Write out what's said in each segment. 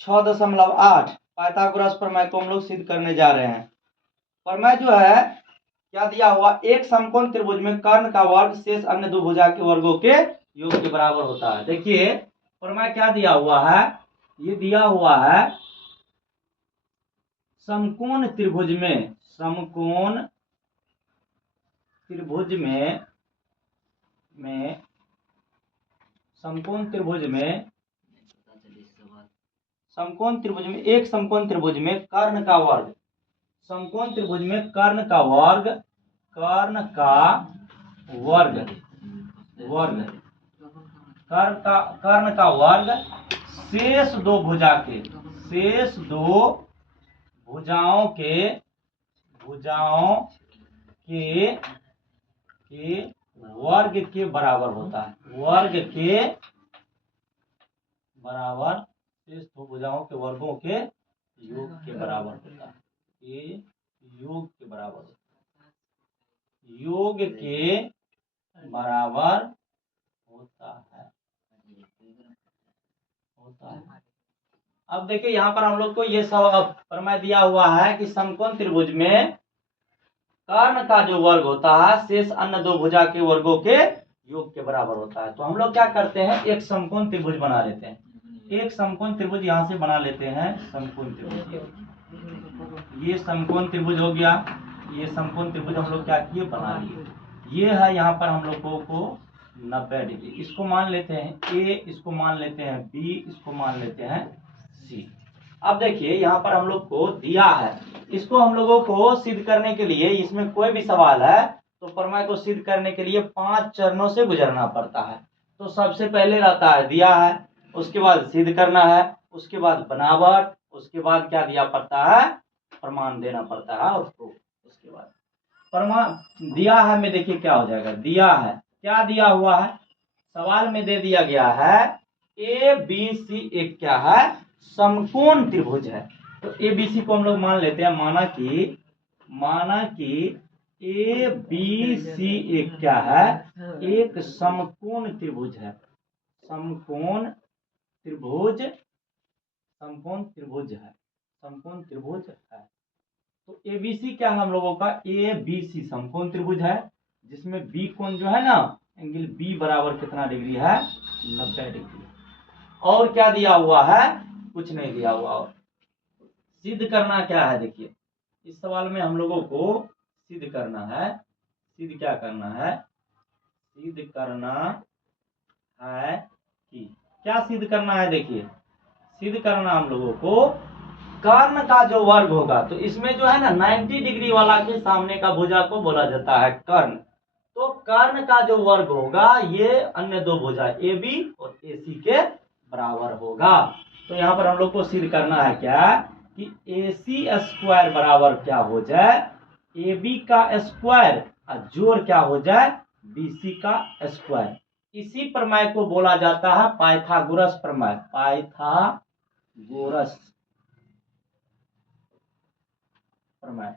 6.8 Pythagoras प्रमेय को हम लोग सिद्ध करने जा रहे हैं। प्रमेय जो है क्या दिया हुआ, एक समकोण त्रिभुज में कर्ण का वर्ग शेष अन्य दो भुजा के वर्गों के योग के बराबर होता है। देखिए प्रमेय क्या दिया हुआ है, ये दिया हुआ है समकोण त्रिभुज में, समकोण त्रिभुज में समकोण त्रिभुज में एक समकोण त्रिभुज में कर्ण का वर्ग, समकोण त्रिभुज में कर्ण का वर्ग शेष दो भुजाओं के वर्ग के बराबर होता है। वर्ग के बराबर शेष दो भुजाओं के वर्गों के योग के बराबर होता है। ये योग के बराबर होता है, योग के बराबर होता है। अब देखिए यहाँ पर हम लोग को ये सब प्रमेय दिया हुआ है कि समकोण त्रिभुज में कर्ण का जो वर्ग होता है शेष अन्य दो भुजा के वर्गों के योग के बराबर होता है। तो हम लोग क्या करते हैं, एक समकोण त्रिभुज बना लेते हैं। एक समकोण त्रिभुज यहाँ से बना लेते हैं, समकोण त्रिभुज। ये समकोण त्रिभुज हो गया, ये समकोण त्रिभुज हम लोग क्या किए, बना लिए। ये है यहाँ पर हम लोगों को 90 डिग्री। इसको मान लेते हैं ए, इसको मान लेते हैं बी, इसको मान लेते हैं सी। अब देखिए यहाँ पर हम लोग को दिया है, इसको हम लोगों को सिद्ध करने के लिए, इसमें कोई भी सवाल है तो प्रमेय को सिद्ध करने के लिए 5 चरणों से गुजरना पड़ता है। तो सबसे पहले रहता है दिया है, उसके बाद सिद्ध करना है, उसके बाद बनावट, उसके बाद क्या दिया पड़ता है, प्रमाण देना पड़ता है और प्रूफ। उसके बाद प्रमाण दिया है में देखिए क्या हो जाएगा, दिया है क्या दिया हुआ है, सवाल में दे दिया गया है ए बी सी एक क्या है, समकोण त्रिभुज है। तो ए बी सी को हम लोग मान लेते हैं, माना कि ए बी सी एक क्या है, एक समकोण त्रिभुज है। समकोण त्रिभुज है। तो ए बी सी क्या है हम लोगों का, ए बी सी समकोण त्रिभुज है, जिसमें बी कोण जो है ना, एंगल बी बराबर कितना डिग्री है, 90 डिग्री। और क्या दिया हुआ है, कुछ नहीं दिया हुआ। और सिद्ध करना क्या है, देखिए इस सवाल में हम लोगों को सिद्ध करना है, सिद्ध क्या करना है, सिद्ध करना है कि क्या सिद्ध करना है, देखिए सिद्ध करना हम लोगों को कर्ण का जो वर्ग होगा, तो इसमें जो है ना 90 डिग्री वाला के सामने का भुजा को बोला जाता है कर्ण। तो कर्ण का जो वर्ग होगा ये अन्य दो भुजा ए बी और ए सी के बराबर होगा। तो यहाँ पर हम लोग को सिद्ध करना है क्या कि ए सी स्क्वायर बराबर क्या हो जाए, ए बी का स्क्वायर और जोड़ क्या हो जाए, बी सी का स्क्वायर। इसी प्रमेय को बोला जाता है पाइथागोरस प्रमेय, पाइथागोरस प्रमेय।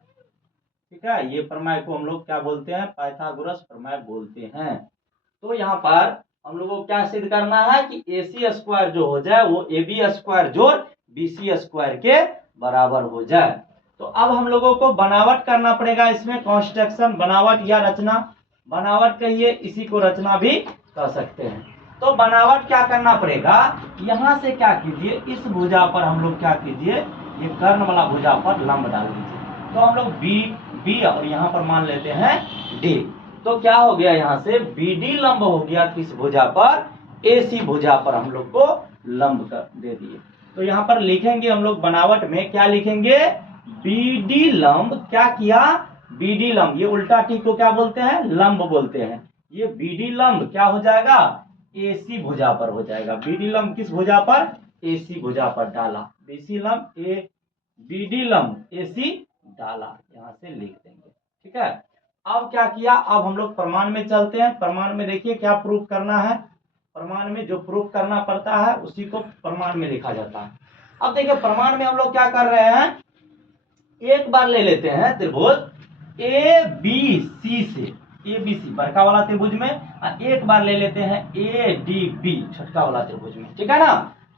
ठीक है, ये प्रमेय को हम लोग क्या बोलते हैं, पाइथागोरस प्रमेय बोलते हैं। तो यहाँ पर हम लोगों को क्या सिद्ध करना है कि ए सी स्क्वायर जो हो जाए वो ए बी स्क्वायर जोड़ बी सी स्क्वायर के बराबर हो जाए। तो अब हम लोगों को बनावट करना पड़ेगा, इसमें कंस्ट्रक्शन, बनावट या रचना, बनावट कहिए, इसी को रचना भी कह सकते हैं। तो बनावट क्या करना पड़ेगा, यहाँ से क्या कीजिए, इस भुजा पर हम लोग क्या कीजिए, ये कर्ण वाला भुजा पर लंब डाल दीजिए। तो हम लोग बी और यहाँ पर मान लेते हैं डी। तो क्या हो गया, यहाँ से बी डी लंब हो गया किस भुजा पर, ए सी भुजा पर हम लोग को लंब कर दे दिए। तो यहाँ पर लिखेंगे हम लोग बनावट में क्या लिखेंगे, बी डी लंब, क्या किया, बी डी लंब, ये उल्टा टी को क्या बोलते हैं, लंब बोलते हैं। ये बी डी लंब क्या हो जाएगा, ए सी भुजा पर हो जाएगा। बी डी लंब किस भुजा पर, ए सी भुजा पर डाला, बी सी लंब ए बी डी लंब ए सी डाला, यहाँ से लिख देंगे। ठीक है, अब क्या किया, अब हम लोग प्रमाण में चलते हैं। प्रमाण में देखिए क्या प्रूफ करना है, प्रमाण में जो प्रूफ करना पड़ता है उसी को प्रमाण में लिखा जाता है। अब देखिए प्रमाण में हम लोग क्या कर रहे हैं, एक बार ले लेते हैं त्रिभुज ए बी सी से, ए बी सी बड़का वाला त्रिभुज में, और एक बार ले लेते हैं ए डी बी छोटका वाला त्रिभुज में। ठीक है ना,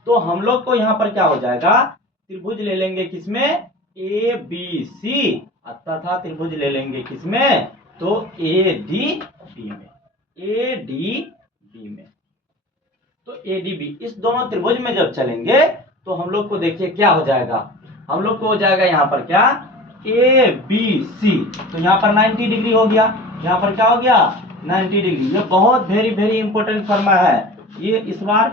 तो हम लोग को यहाँ पर क्या हो जाएगा, त्रिभुज ले लेंगे किसमें, ए बी सी, तथा त्रिभुज ले लेंगे किसमें, तो ए डी बी में, ए डी बी में। तो ए डी बी इस दोनों त्रिभुज में जब चलेंगे तो हम लोग को देखिए क्या हो जाएगा, हम लोग को हो जाएगा यहाँ पर क्या, ए बी सी, तो यहाँ पर 90 डिग्री हो गया, यहाँ पर क्या हो गया 90 डिग्री। ये बहुत वेरी इंपॉर्टेंट फॉर्मूला है, ये इस बार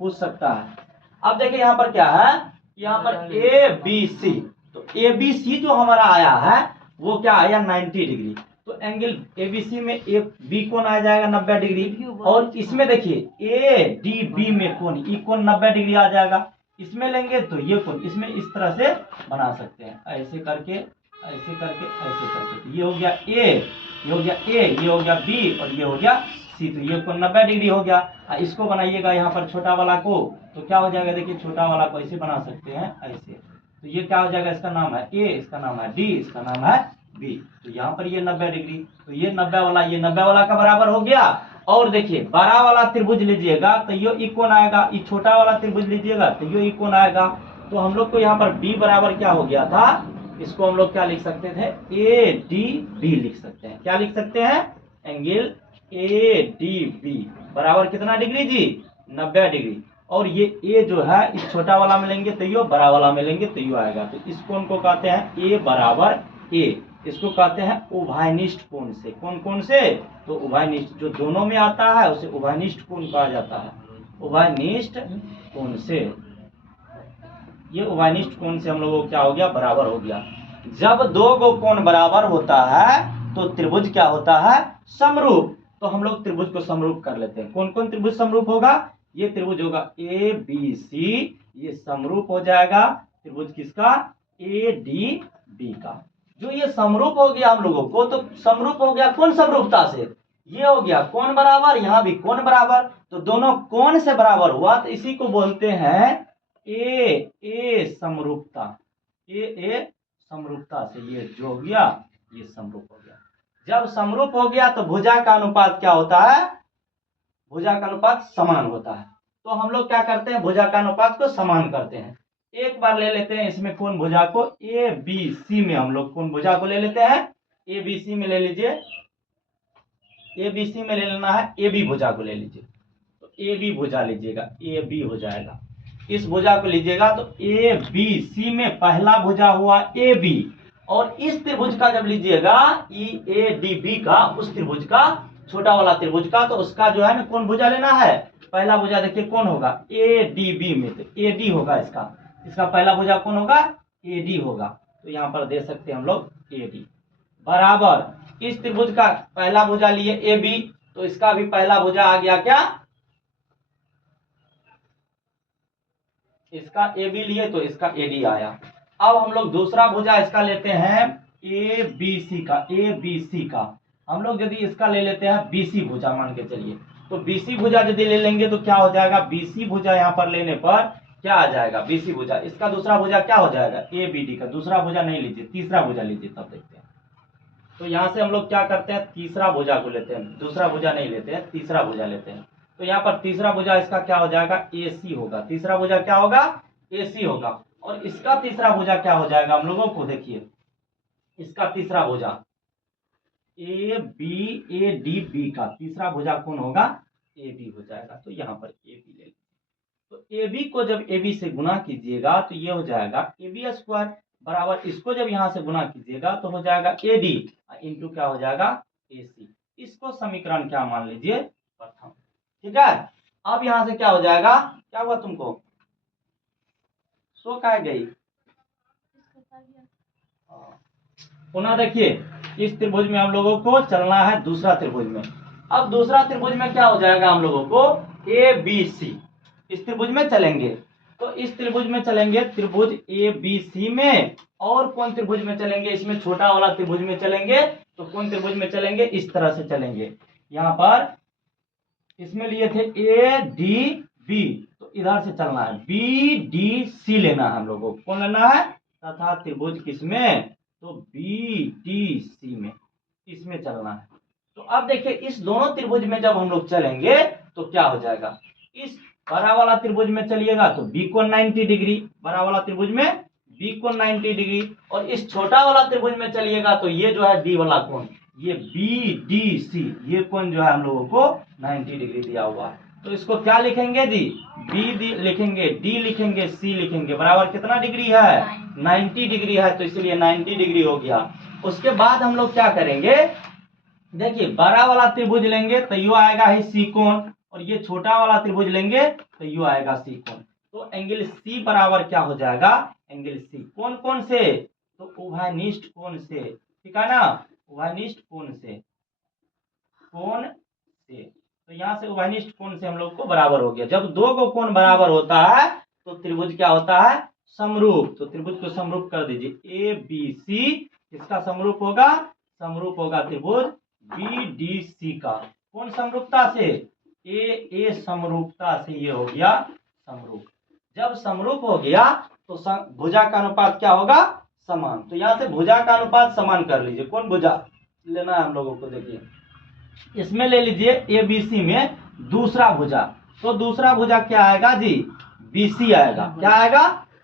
पूछ सकता है। अब देखिए यहाँ पर क्या है, यहाँ पर ए बी सी, तो ए बी सी जो हमारा आया है वो क्या आया 90 डिग्री, तो एंगल एबीसी में ए बी कोण आ जाएगा 90 डिग्री, और इसमें देखिए ए डी बी में कोण, ई कोण 90 डिग्री आ जाएगा। इसमें लेंगे तो ये कोण, इसमें इस तरह से बना सकते हैं, ऐसे करके ऐसे करके ऐसे करके, तो ये हो गया ए, ये हो गया ए, ये हो गया बी, और ये हो गया सी, तो ये कोण 90 डिग्री हो गया। इसको बनाइएगा यहाँ पर छोटा वाला को, तो क्या हो जाएगा, देखिए छोटा वाला को ऐसे बना सकते हैं ऐसे, तो ये क्या हो जाएगा, इसका नाम है ए, इसका नाम है डी, इसका नाम है बी, तो यहाँ पर ये 90 डिग्री, तो ये 90 वाला ये 90 वाला का बराबर हो गया। और देखिए बड़ा वाला त्रिभुज लीजिएगा तो ये ई कोण आएगा, ये छोटा वाला त्रिभुज लीजिएगा तो ये ई कोण आएगा। तो हम लोग को यहाँ पर बी बराबर क्या हो गया था, इसको हम लोग क्या लिख सकते थे, ए डी बी लिख सकते हैं, क्या लिख सकते हैं, एंगल ए डी बी बराबर कितना डिग्री जी, 90 डिग्री। और ये ए जो है इस छोटा वाला में लेंगे तो ये, बड़ा वाला में लेंगे तो ये आएगा, तो इस कोण को कहते हैं ए बराबर ए, इसको कहते हैं उभयनिष्ठ कोण से। कौन कौन से, तो उभयनिष्ठ, जो दोनों में आता है उसे उभयनिष्ठ कोण कहा जाता है, उभयनिष्ठ कोण से। ये उभयनिष्ठ कोण से हम लोगों को क्या हो गया, बराबर हो गया। जब दो गो कोण बराबर होता है तो त्रिभुज क्या होता है, समरूप। तो हम लोग त्रिभुज को समरूप कर लेते हैं। कौन कौन त्रिभुज समरूप होगा, ये त्रिभुज होगा ए बी सी, ये समरूप हो जाएगा त्रिभुज किसका, ए डी बी का। जो ये समरूप हो गया हम लोगों को, तो समरूप हो गया कौन समरूपता से, ये हो गया कोण बराबर, यहाँ भी कोण बराबर, तो दोनों कोण से बराबर हुआ, तो इसी को बोलते हैं ए समरूपता, ए समरूपता से ये जो हो गया ये समरूप हो गया। जब समरूप हो गया तो भुजा का अनुपात क्या होता है, भुजा का अनुपात समान होता है। तो हम लोग क्या करते हैं, भुजा का अनुपात को समान करते हैं। एक बार ले लेते हैं इसमें कोण भुजा को, ए बी सी में हम लोग कोण भुजा को ले लेते हैं, ए बी सी में ले लीजिए, ए बी सी में ले लेना है, ए बी भुजा को ले लीजिए, तो ए बी भुजा लीजिएगा, ए बी हो जाएगा। इस भुजा को लीजिएगा तो ए बी सी में पहला भुजा हुआ ए बी, और इस त्रिभुज का जब लीजिएगा ई ए डी बी का, उस त्रिभुज का छोटा वाला त्रिभुज का, तो उसका जो है ना कौन भुजा लेना है, पहला भुजा देखिए कौन होगा, ए डी बी में, तो ए डी होगा इसका, इसका पहला भुजा कौन होगा, ए डी होगा। तो यहाँ पर दे सकते हैं हम लोग ए डी बराबर, इस त्रिभुज का पहला भुजा लिए ए बी, तो इसका भी पहला भुजा आ गया क्या, इसका ए बी लिए तो इसका ए डी आया। अब हम लोग दूसरा भुजा इसका लेते हैं ए बी सी का, ए बी सी का हम लोग यदि इसका ले लेते हैं बी सी भुजा मान के चलिए, तो बी सी भुजा यदि ले लेंगे तो क्या हो जाएगा, बी सी भुजा यहाँ पर लेने पर क्या आ जाएगा, बी सी भुजा, इसका दूसरा भुजा क्या हो जाएगा, ए बी डी का दूसरा भुजा नहीं लीजिए, तीसरा भुजा लीजिए, तब देखते हैं। तो यहाँ से हम लोग क्या करते हैं, तीसरा भुजा को लेते हैं, दूसरा भुजा नहीं लेते हैं, तीसरा भुजा लेते हैं। तो यहाँ पर तीसरा भुजा इसका क्या हो जाएगा, ए सी होगा, तीसरा भुजा क्या होगा, ए सी होगा। और इसका तीसरा भुजा क्या हो जाएगा, हम लोगों को देखिए, इसका तीसरा भुजा ए डी बी का तीसरा भुजा कौन होगा, ए बी हो जाएगा। तो यहाँ पर ए बी ले लीजिए, तो ए बी को जब ए बी से गुना कीजिएगा तो ये हो जाएगा ए बी स्क्वायर बराबर, इसको जब यहाँ से गुना कीजिएगा तो हो जाएगा ए डी इंटू क्या हो जाएगा, ए सी। इसको समीकरण क्या मान लीजिए, प्रथम, ठीक है। अब यहाँ से क्या हो जाएगा, क्या हुआ तुमको, सो क्या गई, पुनः देखिए इस त्रिभुज में हम लोगों को चलना है दूसरा त्रिभुज में। अब दूसरा त्रिभुज में क्या हो जाएगा, हम लोगों को ए बी सी, इस त्रिभुज में चलेंगे। तो इस त्रिभुज में चलेंगे, त्रिभुज ए बी सी में, और कौन त्रिभुज में चलेंगे, इसमें छोटा वाला त्रिभुज में चलेंगे। तो कौन त्रिभुज में चलेंगे, इस तरह से चलेंगे। यहाँ पर इसमें लिए थे ए डी बी, तो इधर से चलना है, बी डी सी लेना है हम लोगों को, कौन लेना है, तथा त्रिभुज किसमें, तो बी डी सी में, इसमें चलना है। तो अब देखिए इस दोनों त्रिभुज में जब हम लोग चलेंगे तो क्या हो जाएगा, इस बड़ा वाला त्रिभुज में चलिएगा तो बी कोण 90 डिग्री, बड़ा वाला त्रिभुज में बी कोण 90 डिग्री, और इस छोटा वाला त्रिभुज में चलिएगा तो ये जो है डी वाला कोण, ये बी डी सी, ये कोण जो है हम लोगों को 90 डिग्री दिया हुआ है। तो इसको क्या लिखेंगे जी, बी लिखेंगे, डी लिखेंगे, सी लिखेंगे, बराबर कितना डिग्री है, 90 डिग्री है, तो इसलिए 90 डिग्री हो गया। उसके बाद हम लोग क्या करेंगे, देखिए बड़ा वाला त्रिभुज लेंगे तो यो आएगा ही सी कोण, और ये छोटा वाला त्रिभुज लेंगे तो यो आएगा सी कोण। तो एंगल सी बराबर क्या हो जाएगा, एंगल सी कौन कौन से, तो उभयनिष्ठ कोण से, ठीक है ना, उभयनिष्ठ कोण से, तो यहाँ से उभयनिष्ठ कोण से हम लोग को बराबर हो गया। जब दो को कोण बराबर होता है तो त्रिभुज क्या होता है, समरूप। तो त्रिभुज को समरूप कर दीजिए, ए बी सी किसका समरूप होगा, समरूप होगा त्रिभुज बी डी सी का। कौन समरूपता से, ए समरूपता से ये हो गया समरूप। जब समरूप हो गया तो भुजा का अनुपात क्या होगा, समान। तो यहाँ से भुजा का अनुपात समान कर लीजिए। कौन भुजा लेना है हम लोगों को, देखिए इसमें ले लीजिए ए बी सी में दूसरा भुजा, तो दूसरा भुजा क्या आएगा जी, बीसी आएगा। क्या आएगा,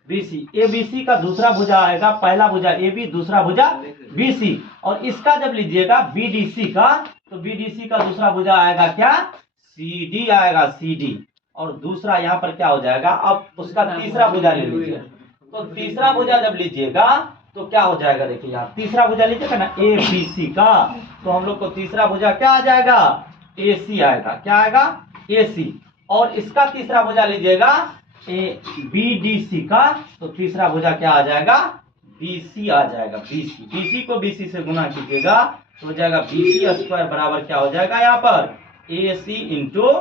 बीसी। ए बी सी का दूसरा भुजा आएगा, पहला भुजा ए बी, दूसरा भुजा बीसी। और इसका जब लीजिएगा बी डी सी का, तो बी डी सी का दूसरा भुजा आएगा क्या, सी डी आएगा, सी डी। और दूसरा यहाँ पर क्या हो जाएगा, अब उसका तीसरा भुजा ले लीजिए। तो तीसरा भुजा जब लीजिएगा तो क्या हो जाएगा, देखिए यहाँ तीसरा भुजा लीजिएगा ना ए बी सी का, तो हम लोग को तीसरा भुजा क्या आ जाएगा, ए सी आएगा। क्या आएगा, ए सी। और इसका तीसरा भुजा लीजिएगा ए बी डी सी का, तो तीसरा भुजा क्या आ जाएगा, बी सी आ जाएगा, बी सी। बी सी को बी सी से गुना कीजिएगा तो हो जाएगा बी सी स्क्वायर बराबर क्या हो जाएगा यहाँ पर, ए सी इंटू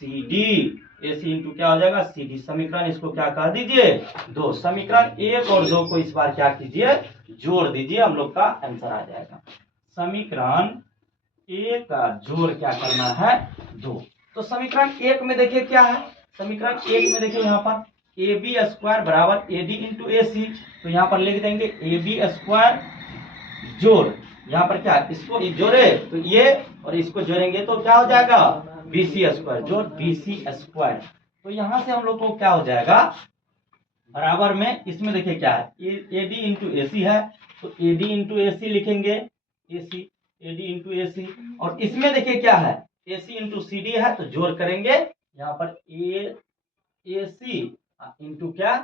सी डी। ए सी इंटू क्या हो जाएगा, सी डी। समीकरण इसको क्या कह दीजिए, दो। समीकरण एक और दो को इस बार क्या कीजिए, जोड़ दीजिए, हम लोग का आंसर आ जाएगा। समीकरण एक का जोड़ क्या करना है, दो। तो समीकरण एक में देखिए क्या है, समीकरण एक में देखिए यहाँ पर ए बी स्क्वायर बराबर ए डी इंटू ए सी। तो यहाँ पर लिख देंगे ए बी स्क्वायर जोड़, यहाँ पर क्या है, इसको जोड़े तो ये, और इसको जोड़ेंगे तो क्या हो जाएगा, बी सी स्क्वायर जोड़ बी सी स्क्वायर। तो यहाँ से हम लोग को क्या हो जाएगा, बराबर में इसमें देखिए क्या है, ए डी इंटू ए सी है, तो ए डी इंटू ए सी लिखेंगे, ए सी, ए डी इंटू ए सी। और इसमें देखिए क्या है, ए सी इंटू सी डी है, तो जोड़ करेंगे यहाँ पर ए सी इंटू क्या,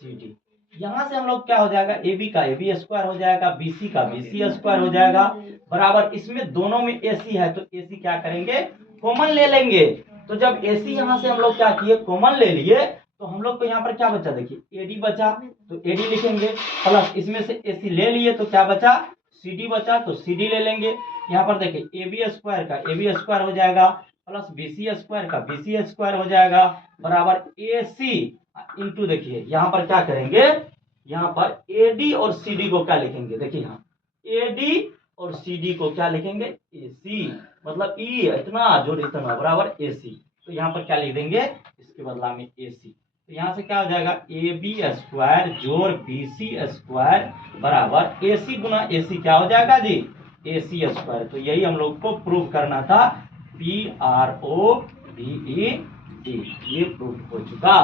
सी डी। यहाँ से हम लोग क्या हो जाएगा, ए बी का ए बी स्क्वायर हो जाएगा, बी सी का बी सी स्क्वायर हो जाएगा, बराबर इसमें दोनों में ए सी है, तो ए सी क्या करेंगे, कॉमन ले लेंगे। तो जब ए सी यहाँ से हम लोग क्या किए, कॉमन ले लिए, तो हम लोग को यहाँ पर क्या बचा, देखिए ए डी बचा, तो ए डी लिखेंगे, प्लस इसमें से ए सी ले लिए तो क्या बचा, सी डी बचा, तो सी डी ले लेंगे। यहाँ पर देखिए ए बी स्क्वायर का ए बी स्क्वायर हो जाएगा, प्लस बी सी स्क्वायर का बी सी स्क्वायर हो जाएगा, बराबर ए सी इंटू, देखिए यहाँ पर क्या करेंगे, यहाँ पर ए डी और सी डी को क्या लिखेंगे, देखिए यहाँ ए डी और सी डी को क्या लिखेंगे, ए सी, मतलब ई इतना जोड़ इतना बराबर ए सी। तो यहाँ पर क्या लिख देंगे, इसके बदला में ए सी। तो यहाँ से क्या हो जाएगा, ए बी स्क्वायर जोड़ बी सी स्क्वायर बराबर ए सी गुना ए सी क्या हो जाएगा जी, ए सी स्क्वायर। तो यही हम लोग को प्रूव करना था, PROVED, ये प्रूव हो चुका।